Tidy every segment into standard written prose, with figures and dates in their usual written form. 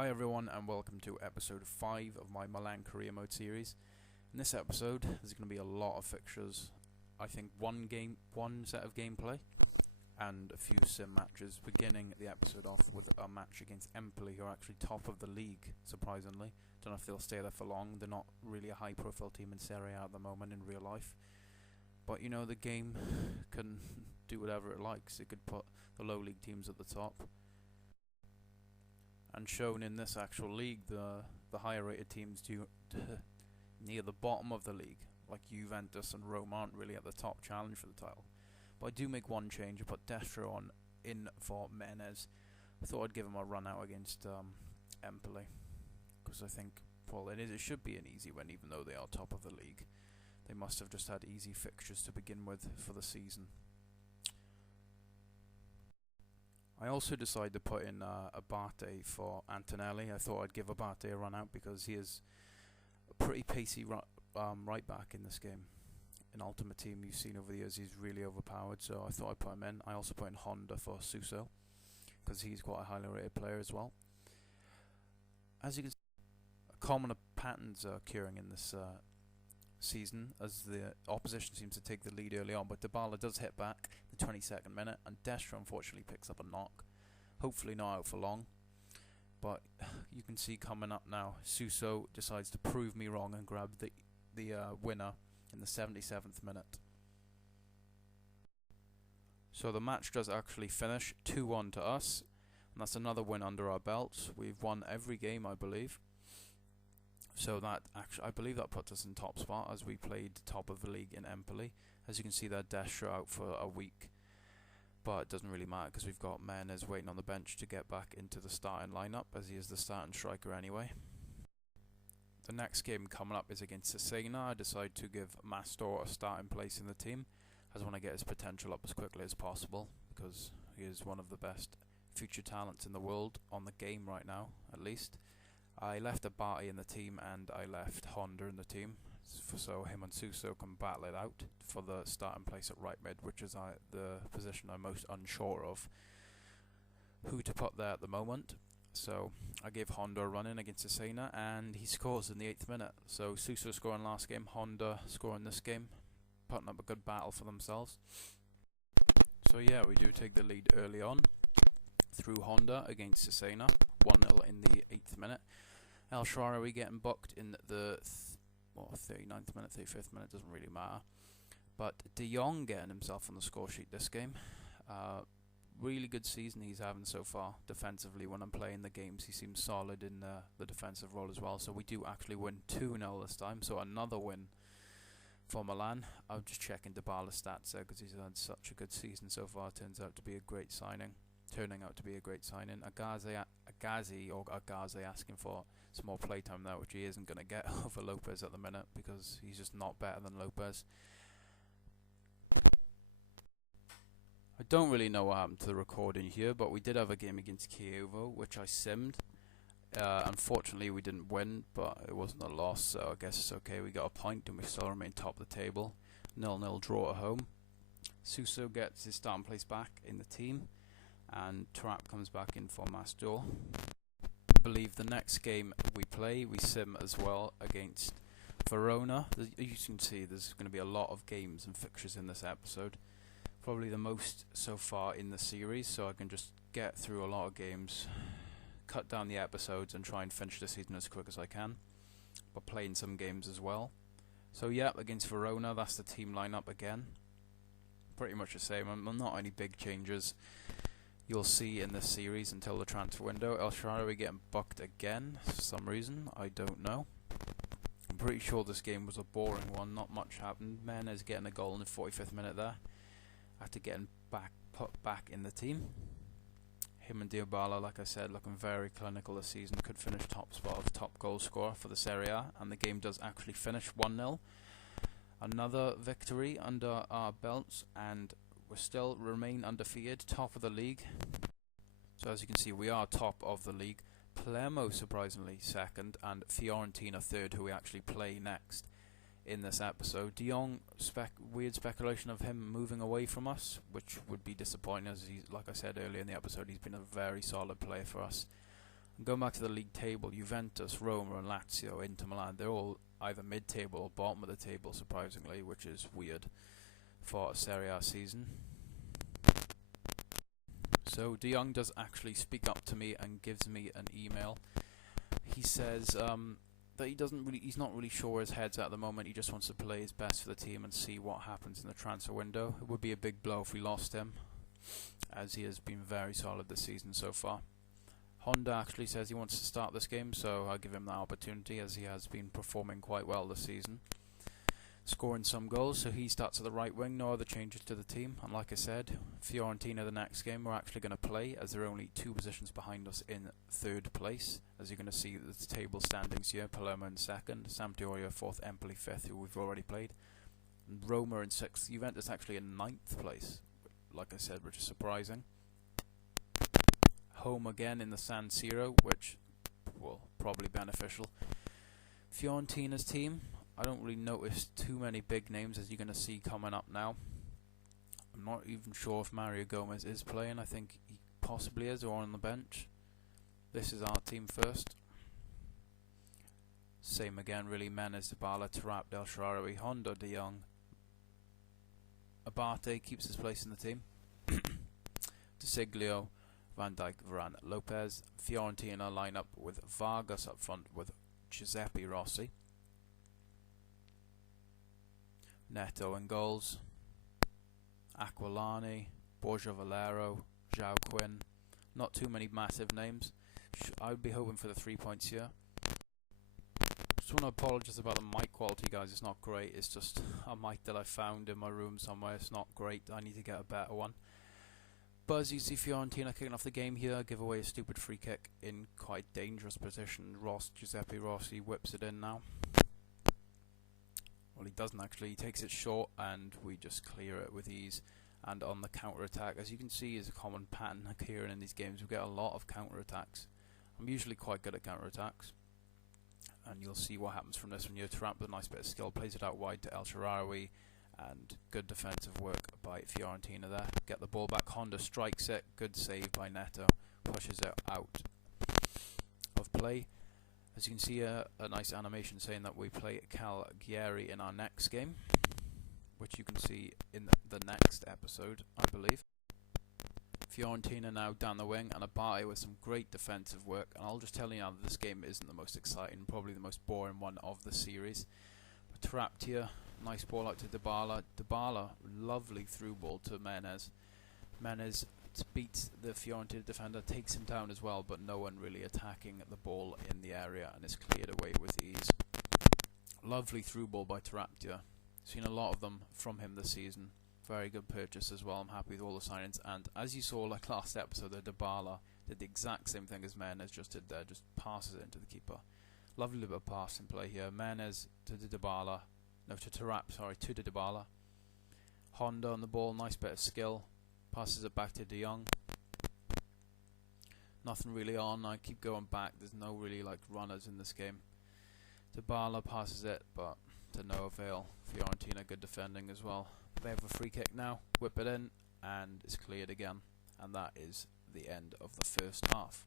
Hi everyone and welcome to episode 5 of my Milan career mode series. In this episode there's going to be a lot of fixtures. I think one set of gameplay and a few sim matches, beginning the episode off with a match against Empoli, who are actually top of the league, surprisingly. Don't know if they'll stay there for long. They're not really a high profile team in Serie A at the moment in real life. But you know, the game can do whatever it likes. It could put the low league teams at the top. And shown in this actual league, the higher rated teams near the bottom of the league, like Juventus and Rome, aren't really at the top challenge for the title. But I do make one change. I put Destro on in for Menez. I thought I'd give him a run out against Empoli, because I think, well, it should be an easy win, even though they are top of the league. They must have just had easy fixtures to begin with for the season. I also decided to put in Abate for Antonelli. I thought I'd give Abate a run out because he is a pretty pacey right back in this game. In Ultimate Team, you've seen over the years he's really overpowered, so I thought I'd put him in. I also put in Honda for Suso because he's quite a highly rated player as well. As you can see, common patterns are occurring in this season as the opposition seems to take the lead early on, but Dybala does hit back the 22nd minute, and Destro unfortunately picks up a knock. Hopefully not out for long, but you can see coming up now, Suso decides to prove me wrong and grab the winner in the 77th minute. So the match does actually finish 2-1 to us, and that's another win under our belts. We've won every game, I believe. So that actually, I believe that puts us in top spot as we played top of the league in Empoli. As you can see there, Destro out for a week, but it doesn't really matter because we've got Menez waiting on the bench to get back into the starting lineup, as he is the starting striker anyway. The next game coming up is against Cesena. I decided to give Mastor a starting place in the team, as I want to get his potential up as quickly as possible, because he is one of the best future talents in the world on the game right now, at least. I left Abate in the team and I left Honda in the team, so him and Suso can battle it out for the starting place at right mid, which is the position I'm most unsure of who to put there at the moment. So I gave Honda a run in against Cesena and he scores in the 8th minute. So Suso scoring last game, Honda scoring this game, putting up a good battle for themselves. So yeah, we do take the lead early on through Honda against Cesena, 1-0 in the 8th minute. El Shaarawy getting booked in the 39th minute, 35th minute, doesn't really matter. But De Jong getting himself on the score sheet this game. Really good season he's having so far defensively. When I'm playing the games, he seems solid in the defensive role as well. So we do actually win 2-0 this time, so another win for Milan. I'm just checking Dybala's stats there because he's had such a good season so far. Turning out to be a great signing. Agazi asking for some more playtime there, which he isn't going to get over Lopez at the minute because he's just not better than Lopez. I don't really know what happened to the recording here, but we did have a game against Chievo, which I simmed. Unfortunately, we didn't win, but it wasn't a loss, so I guess it's okay. We got a point and we still remain top of the table. 0-0 draw at home. Suso gets his starting place back in the team, and Trapp comes back in for Mastor. I believe the next game we play, we sim as well against Verona. As you can see, there's going to be a lot of games and fixtures in this episode. Probably the most so far in the series, so I can just get through a lot of games, cut down the episodes and try and finish the season as quick as I can, but playing some games as well. So yeah, against Verona, that's the team lineup again. Pretty much the same, not any big changes you'll see in this series until the transfer window. El Shaarawy getting bucked again for some reason, I don't know. I'm pretty sure this game was a boring one, not much happened. Menez getting a goal in the 45th minute there, after getting put back in the team. Him and Dybala, like I said, looking very clinical this season, could finish top spot of top goal scorer for the Serie A, and the game does actually finish 1-0. Another victory under our belts, and we still remain undefeated, top of the league. So as you can see, we are top of the league. Palermo surprisingly second, and Fiorentina third, who we actually play next in this episode. De Jong, weird speculation of him moving away from us, which would be disappointing, as he's, like I said earlier in the episode, he's been a very solid player for us. And going back to the league table, Juventus, Roma and Lazio, Inter Milan, they're all either mid-table or bottom of the table, surprisingly, which is weird for a Serie A season. So De Jong does actually speak up to me and gives me an email. He says that he's not really sure where his head's at the moment. He just wants to play his best for the team and see what happens in the transfer window. It would be a big blow if we lost him, as he has been very solid this season so far. Honda actually says he wants to start this game, so I'll give him that opportunity, as he has been performing quite well this season, scoring some goals. So he starts at the right wing. No other changes to the team. And like I said, Fiorentina, the next game, we're actually going to play, as they're only 2 positions behind us in 3rd place. As you're going to see the table standings here: Palermo in 2nd, Sampdoria 4th, Empoli 5th, who we've already played, and Roma in 6th. Juventus actually in 9th place, like I said, which is surprising. Home again in the San Siro, which will probably beneficial. Fiorentina's team, I don't really notice too many big names, as you're going to see coming up now. I'm not even sure if Mario Gomez is playing. I think he possibly is, or on the bench. This is our team first. Same again really: Menez, Dybala, Tarap, El Shaarawy, Honda, De Jong. Abate keeps his place in the team. De Siglio, Van Dijk, Varane, Lopez. Fiorentina line up with Vargas up front with Giuseppe Rossi. Neto in goals. Aquilani, Borja Valero, João Quinn. Not too many massive names. I would be hoping for the 3 points here. Just want to apologise about the mic quality, guys. It's not great. It's just a mic that I found in my room somewhere. It's not great. I need to get a better one. But as you see, Fiorentina kicking off the game here, give away a stupid free kick in quite dangerous position. Giuseppe Rossi whips it in now. Well, he doesn't actually. He takes it short, and we just clear it with ease. And on the counter-attack, as you can see, is a common pattern occurring in these games. We get a lot of counter-attacks. I'm usually quite good at counter-attacks, and you'll see what happens from this one. You trap with a nice bit of skill, plays it out wide to El Shaarawy, and good defensive work by Fiorentina there. Get the ball back. Honda strikes it. Good save by Neto. Pushes it out of play. As you can see, a nice animation saying that we play Cagliari in our next game, which you can see in the next episode, I believe. Fiorentina now down the wing, and Abate with some great defensive work. And I'll just tell you now that this game isn't the most exciting, probably the most boring one of the series. But trapped here, nice ball out to Dybala. Dybala, lovely through ball to Menez. Menez beats the Fiorentina defender, takes him down as well, but no one really attacking the ball in the area, and it's cleared away with ease. Lovely through ball by Taraptia. Seen a lot of them from him this season. Very good purchase as well. I'm happy with all the signings. And as you saw like last episode, the Dybala did the exact same thing as Menez just did there, just passes it into the keeper. Lovely little pass in play here. Menez to the Dybala. No, to Tarap, sorry, to the Dybala. Honda on the ball, nice bit of skill. Passes it back to De Jong. Nothing really on. I keep going back. There's no really like runners in this game. Dybala passes it, but to no avail. Fiorentina good defending as well. They have a free kick now. Whip it in, and it's cleared again. And that is the end of the first half.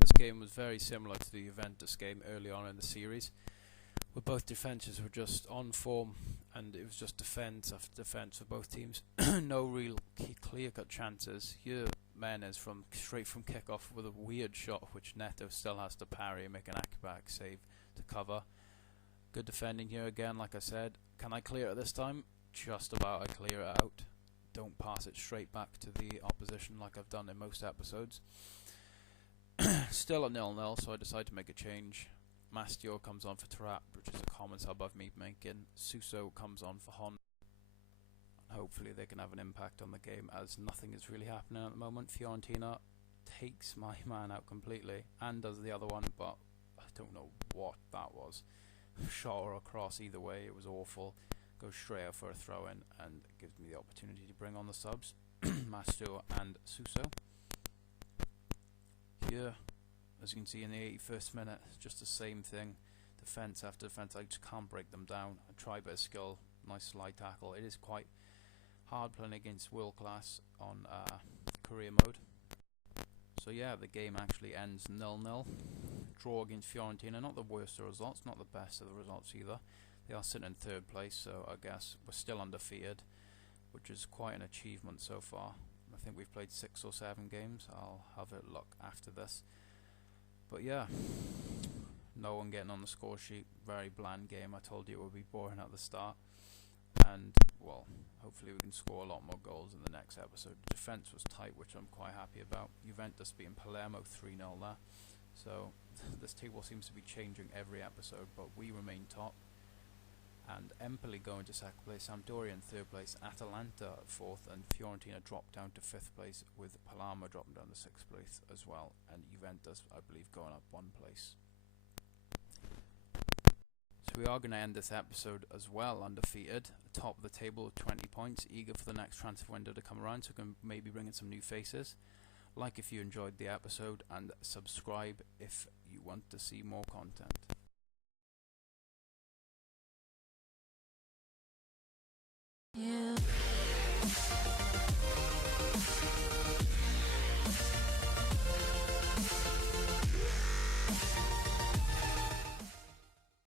This game was very similar to the Juventus game early on in the series, where both defences were just on form, and it was just defence after defence for both teams. No real clear-cut chances. Here, Menez straight from kick-off with a weird shot, which Neto still has to parry and make an acrobatic save to cover. Good defending here again, like I said. Can I clear it this time? Just about. I clear it out. Don't pass it straight back to the opposition like I've done in most episodes. Still at 0-0, so I decide to make a change. Mastio comes on for Tarap, which is a common sub I've been making. Suso comes on for Hon. Hopefully they can have an impact on the game, as nothing is really happening at the moment. Fiorentina takes my man out completely and does the other one, but I don't know what that was. Shot or a cross, either way, it was awful. Goes straight out for a throw in, and gives me the opportunity to bring on the subs. Mastio and Suso. Here, as you can see in the 81st minute, it's just the same thing. Defence after defence, I just can't break them down. I try a bit of skill, nice slide tackle. It is quite hard playing against world class on career mode. So yeah, the game actually ends 0-0. Draw against Fiorentina, not the worst of results, not the best of the results either. They are sitting in 3rd place, so I guess we're still undefeated, which is quite an achievement so far. I think we've played 6 or 7 games. I'll have a look after this. But yeah, no one getting on the score sheet. Very bland game. I told you it would be boring at the start. And, well, hopefully we can score a lot more goals in the next episode. The defence was tight, which I'm quite happy about. Juventus beating Palermo 3-0 there. So this table seems to be changing every episode, but we remain top. And Empoli going to 2nd place, Sampdoria in 3rd place, Atalanta 4th, and Fiorentina dropped down to 5th place, with Palermo dropping down to 6th place as well, and Juventus, I believe, going up 1 place. So we are going to end this episode as well undefeated, top of the table with 20 points, eager for the next transfer window to come around, so we can maybe bring in some new faces. Like if you enjoyed the episode, and subscribe if you want to see more content.